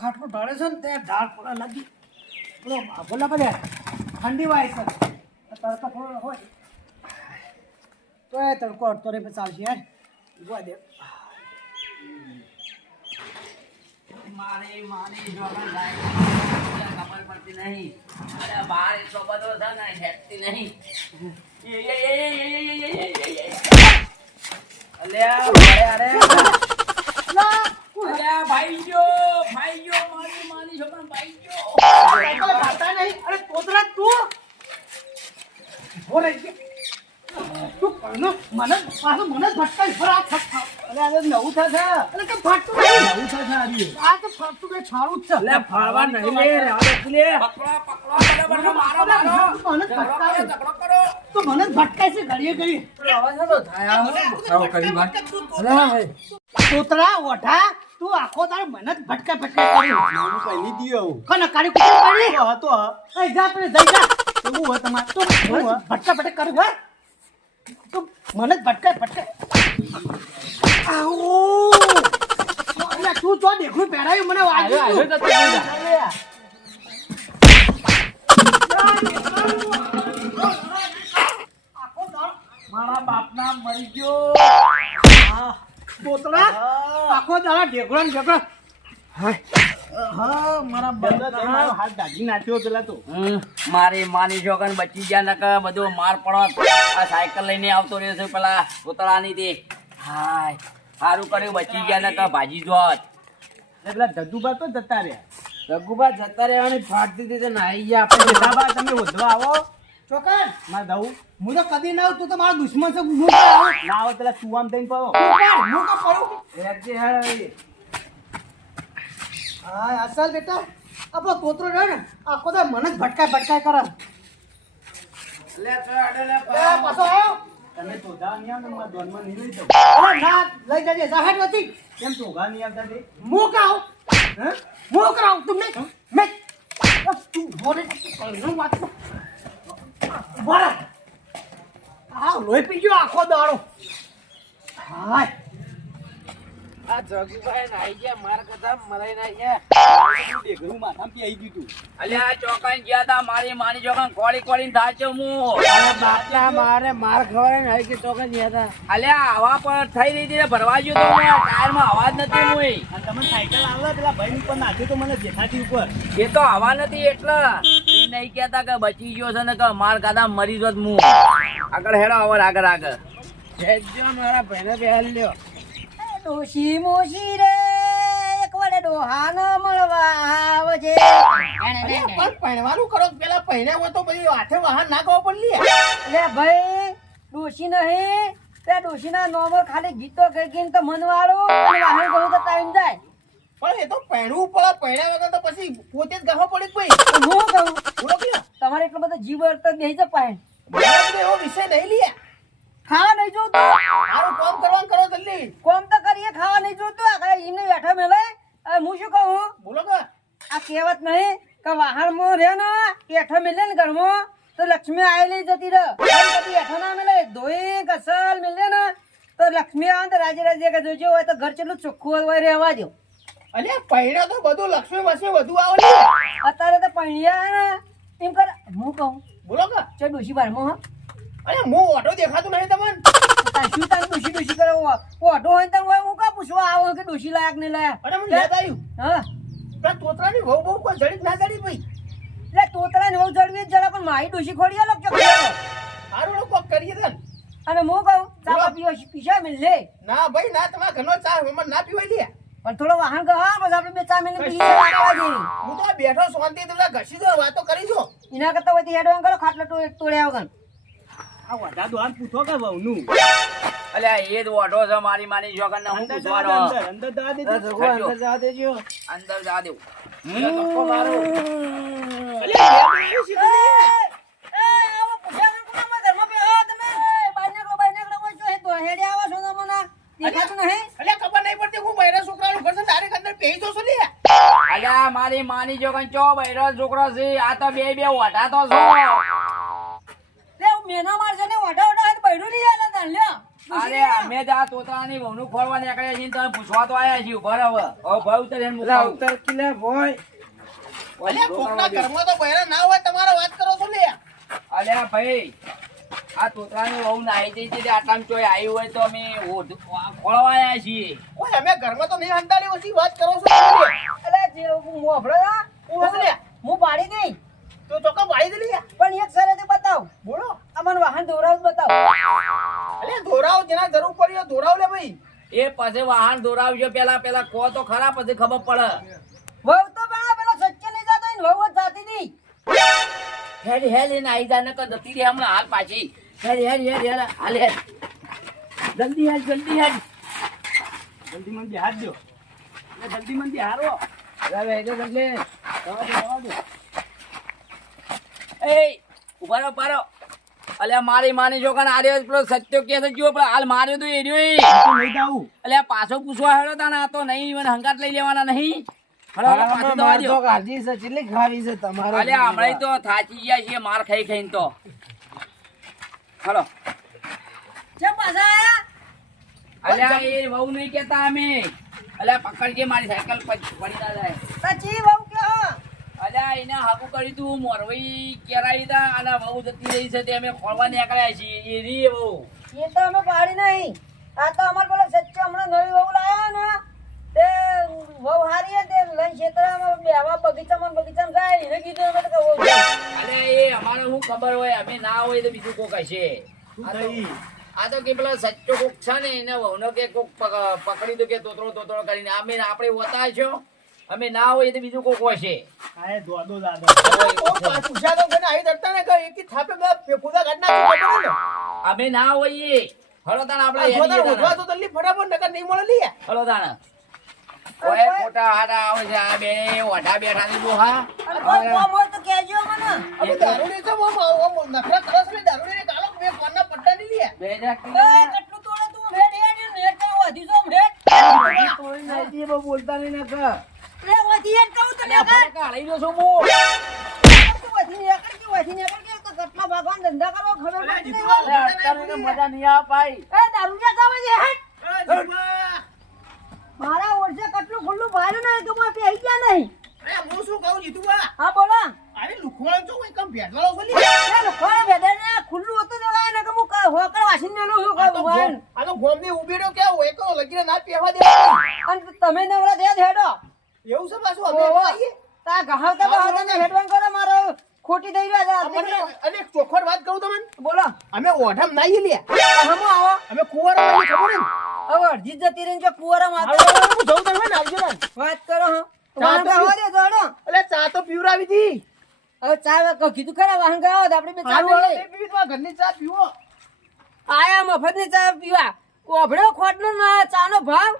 ખાટલો ઢાળે છે ને ત્યાં ઢાળ પડે લાગી પેલો ભોલા પડે ઠંડી વાય છે તડકો થોડો હોય તો એ તડકો અડતો રે ચાલશે યાર ઉભા દે મારી માની જોગણ લાય ખબર પડતી નહીં. અરે બહાર એટલો બધો છે ને હેઠતી નહીં. અલ્યા અરે અલ્યા ભાઈ ગયો મારી માની જોગણ ભાઈ ગયો. ખાતા નહીં અરે તોતરા તું બોલે તું કનો મને પાછો મને ભટકાઈ ફરા ફટ અરે આ નવું થશે અરે કે ફાટતું નહીં નવું થશે આ તો ફાટતું કે છાળું જ છે લે ફાળવા નહીં લે રાડો લે પકડો બરાબર મારો મને ભટકાય ઝઘડો કરો તો મને ભટકાય છે ઘડીએ ઘડી અવાજ નતો થાય આવો કરી વાત. અરે તોતરા ઓઠા તું આખો તાર મને જ ભટકાય કરી હું પહેલી દીયો કને કાળી કુકર પડી હતો એ જા પેલે જઈ જા એવું હોય તમાર તો ભટકા કરું હે તો મને જ ભટકાય આવો અરે તું જો દેખું પહેરાયું મને વાગ્યું મારા બાપના મરી ગયો. તોતરા આખો દાડા ઢેકળો ને ઢેકળો હા મારા મારો હાથ દાગી નાખ્યો પેલા તો મારી માની જોગન બચી ગયા નકર બધો માર પડત. આ સાયકલ લઈને આવતો રહ્યો છે પેલા કોતળાની તે. હાય સારું કર્યું બચી ગયા નકર ભાજી જોત. પેલા ધદ્દુબા તો જતા રહ્યા રઘુબા જતા રહેવાની ફાટતી હતી તો નાઈ ગયા આપણે. જેઠાબા તમે વધવા આવો ચોકન મારે દઉં હું તો કદી ના આવું તું તો મારો દુશ્મન છે હું તો આવું ના આવે પેલા સુવામ થઈને પડો હું તો પડું હા અસલ બેટા આપણો તોતરો રહ્યો ને આખો તો મને જ ભટકાય કરે પાછો આવ્યો તમે તોધા નહીં આવતા મારા ધોનમાં નહીં લઈ જાઉં અરે ના લઈ જજે જાહેર નથી કેમ તોઘા નહીં આવતા તે હું કાઉ હે હું કરાઉ તું મેં તું બોલે નું વાત બોલે આ લોહી પી ગયો આખો દાડો હાય આ જગુભાઈ નાઈ ગયા માર કદા મરાઈ નાઈ ગયા. બેગરું માથામાં પી આવી ગયું અલ્યા ચોકન ગયા તા મારી માની જોગન કોળી કોળીને થાચ્યો હું. બાપલા મારે માર ખવાય ને કે ચોકન ગયા હતા અલ્યા હવા પર થઈ રહી હતી ને ભરવા ગયો તો ટાયરમાં હવા જ નથી મોય. અને તમે સાયકલ આવે પેલા ભાઈ ઉપર નાખ્યું તો મને જેઠાથી ઉપર એ તો હવા નથી એટલે એ નહીં કહેતા કે બચી ગયો છે ને કે માર કાદા મરી જોત હું. આગળ હેડો હવે આગળ હેડજો મારા ભાઈને બેહાલ લ્યો. ડોશી મોશી રે એક વડે ડોહાનો મળવા આવજે. પણ પહેણવાનું કરો પેલા પહેણ્યા હોય તો પછી હાથે વાહન ના કહો પણ લે લે ભાઈ ડોશી નહીં તે ડોશીના નોમો ખાલી ગીતો ગઈને તો મનવાળો અને વાહન કહું તો ટાઈમ જાય. પણ એ તો પહેણવું પડે પહેણ્યા વગર તો પછી પોતે જ ગાવા પડે કોઈ તો હું કહું બોલો કે તમારે એટલો બધો જીવ અડતો બેહી જ પાય બરાબર એવો વિષય નહીં લે ખાવા નહીં જોતું સારું કામ કરવાનું કરો જલ્દી કોમ તો કરીએ ખાવા નહીં જોતું આ એમને બેઠા મેલે હું શું કહું બોલો કે આ કહેવત નહીં કે વાહણમાં રહે ને બેઠા મેલે ને ઘરમાં તો લક્ષ્મી આવેલી જતી રહે કદી બેઠા ના મેલે ધોઈ કસલ મેલે ને તો લક્ષ્મી આવે તો રાજે રાજે કે જોજો હોય તો ઘર ચેટલું ચોખ્ખું હોય રહેવા દો. અને પહેણ્યા તો બધું લક્ષ્મી વસમે વધુ આવે ને અત્યારે તો પૈણ્યા ને એમ કર હું કહું બોલો કે ચો ડોશી બારમાં હા અરે હું ઓટો દેખાતું નહીં તમને શું તારે ડોશી કરો ઓઢો હોય તો હું કા પૂછવા આવો કે ડોશી લાયક નહીં લાયા અને મને યાદ આવ્યું હા પેલા તોતરાની વહુ બહુ કોઈ જડી ના જડી ભાઈ એટલે તોતરા ને હું જડવી જ જરા પણ મારી ડોશી ખોડી આલો કે સારું કોક કરીએ તને અને હું કહું ચા પીવો પીછા મિલ લે ના ભાઈ ના તમારા ઘરનો ચા મને ના પીવાય લે પણ થોડો વાહન કહો હા બસ આપણે બે ચા મિલ પી લેવા જઈએ. હું તો આ બેઠો શાંતિ પેલા ઘસી દો વાતો કરી દો એના કરતા હોય હેડવાન કરો ખાટલો તોડ્યા વગર આ વધા દોહાન પૂછો કે વહુનું અલ્યા એ જ ઓઢો છે મારી માની જોગન ને હું અંદર પૂછવાનો. અંદર જવા દેજો અંદર જવા દેજો અંદર જા દેવું. ધક્કો મારો એ આવો પૂછ્યા વગર કોના ઘરમાં બેહો તમે બાર નીકળો હોય છો હે તો હેડે આવો છો તમને દેખાતું નહીં અલ્યા ખબર નહીં પડતી હું બૈરા છોકરાનું ઘર છે ડાયરેક્ટ અંદર પેહી દો છો લે અલ્યા મારી માની જોગન ચો બૈરો છોકરો છે આ તો બે ઓઢા તો છો. લે મેનો મારજો ને ઓઢા ઓઢા બૈરું લઈ આલા તાન લ્યો અરે અમે જ આ તોતરાની વહુનું ખોળવા નીકળ્યા છીએ ને તમે પૂછવા તો આયા છીએ ઉભા રહો હવે ભાઈ ઉતર એને પેલા મૂકો. ઉતર કિલે ભોય અલ્યા કોકના ઘરમાં તો બૈરા ના હોય તમારો વાત કરો છો લે અલ્યા ભાઈ આ તોતરાની વહુ નાઈ જઈ છે તે આટલામાં ચોય આવી હોય તો અમે ખોળવા આયા છીએ. ઓય અમે ઘરમાં તો નહીં હંતાડી ઓછી વાત કરો છો લે અલે જે હું મોભળો ના, હું હશે લે હું પાડી દઈ તો ચોક્કસ વાળી દે લે પણ એક શરતે બતાવ બોલો અમન વાહન દોરાવ બતાવ. અલ્યા ધોરાવ જેના જરૂર પડી હોય ધોરાવ લે ભાઈ એ પછી વાહન દોરાવજો પેલા કહો તો ખરા પછી ખબર પડે. વહુ તો પેલો સચ્ચે નહીં જાતો ને વહુ જ જાતી નહીં. હેડ હેડ એને આઈ જા નકર જતી રહે હમણાં હાલ પાછી. હેડ હેડ હેડ હેડ હાલ હેડ જલ્દી હેડ જલ્દી મને બિહાર દો એટલે જલ્દી મને બિહારો હવે હેડો જલ્દી એ ઉભા રહો અલ્યા મારી માની છોકરા આર્યો પેલો સત્યો કે છે જો હાલ માર્યો તો એ રહ્યો તો નહીં જાવું અલ્યા પાછો પૂછવા હેડો તા આ તો નહીં મને હંગાત લઈ લેવાના નહીં. હલો હલો પાછું દવા માર દ્યો. તો કાઢી છે કેટલી ખાવી છે તમારે અલ્યા હમણાં તો થાચી ગયા છીએ માર ખાઈ ખાઈને તો. હલો ચમ પાછા આયા? અલ્યા એ વહુ નહીં કેતા અમે અલ્યા પકડજે મારી સાયકલ પડી ના જાય. પછી વહુ કે હા અલ્યા એને હાકુ કરી તું મોરવાઈ કેરાઈ તા અને વહુ જતી રહી છે તે અમે ખોળવા નીકળ્યા છીએ એ રી વહુ. એ તો અમે પાડી નહીં. આ તો અમાર પેલો સચ્ચો હમણાં નવી વહુ લાયા ને તે વહુ હારી હે તે લઈને ખેતરમાં બેહવા બગીચામાં જાય એને કીધું અમે તો કે વહુ જાય. અલ્યા એ અમારે શું ખબર હોય અમે ના હોય તો બીજું કોક હશે. આ તો કે પેલા સચ્ચો કોક છે ને એને વહુનો કે કોક પકડી દો કે તોતરો કરીને આપણે હોતા છો અમે ના હોય તો બીજું કોક હશે. આય દોડો દાદો પૂછા તો ગને આવી દડતા ને કે એકી થાપે બે ફેફુદા કાઢ નાખી ને અમે ના હોઈએ હલો તાણ આપણે આ હેડીએ જોતા તાણ. ઉઠવા તો તલ્લી ફટાફટ નકર નહીં મળે લે હલો તાણ ઓય ખોટા હાડા આવે છે આ બે ઓઢા બેઠા લીધું હા અને કોઈ કોમ હોય તો કહેજો મને. હવે દારૂડી છે ઓમ નખરા કરો છો ને દારૂડી ને કાલો બે કોના પટ્ટા ની લે બે જા એ કેટલું તોડે તું હેડ કહું વધી જો હેડ. બોલતા નહીં નકર લે વધી હેડ કહું તો અલ્યા નકર. ફરકા લઈ લો છો હું વધી નીકળ કે તો કેટલા ભગવાન ધંધા કરો ખબર અલ્યા પડતી જીતુ, નહીં. અત્યારે મજા નહીં આવે ભાઈ. એ દારૂડિયા ખાવા છે હેડ. એ જીવા મારા ઓરસે કેટલું ખુલ્લું ભાર્યું ને તો મોય પેહી ગયા નહીં. અરે હું શું કહું જીતુબા હા બોલો. આવી લુખવાળ છો કોઈ કમ ભેટવાળો છો લે એ લોકોને બેદાને ખુલ્લું હતું તો લાય ને કે હું હોકર વાસીને મેલું છું આ તો કહું ભાઈ. આ તો ગોમની ઉભીડો કે હોય તો લગીને ના પહેવા દેવા અને તમે નવરા થયા જ હેડો. એવું છે પાછું અમે ઓહો. આવીએ તા ગહાવતા બહાવતા હેડવાન કરો મારો ખોટી થઈ રહ્યા છે. અમને અને એક ચોખવટ વાત કહું તમને બોલો અમે ઓઢામ નાઈએ લે હમો આવો અમે કુવારા ખબર ને હવે અડધી જ જતી રહીને જો કુવારામાં હાલો, આવતા હું જઉં તમે ને આવજો ને વાત કરો હો. ચા વાહન તો ગાવા દે જોડો. એટલે ચા તો પીવરાવી હતી હવે ચા કીધું ખરા વાહન ગાવા આપણે બે ચા હારું પી હાલો, લઈએ. બે પીવી તમારા ઘરની ચા પીવો આયા મફતની ચા પીવા કોભળ્યો ખોટનો ના ચાનો ભાવ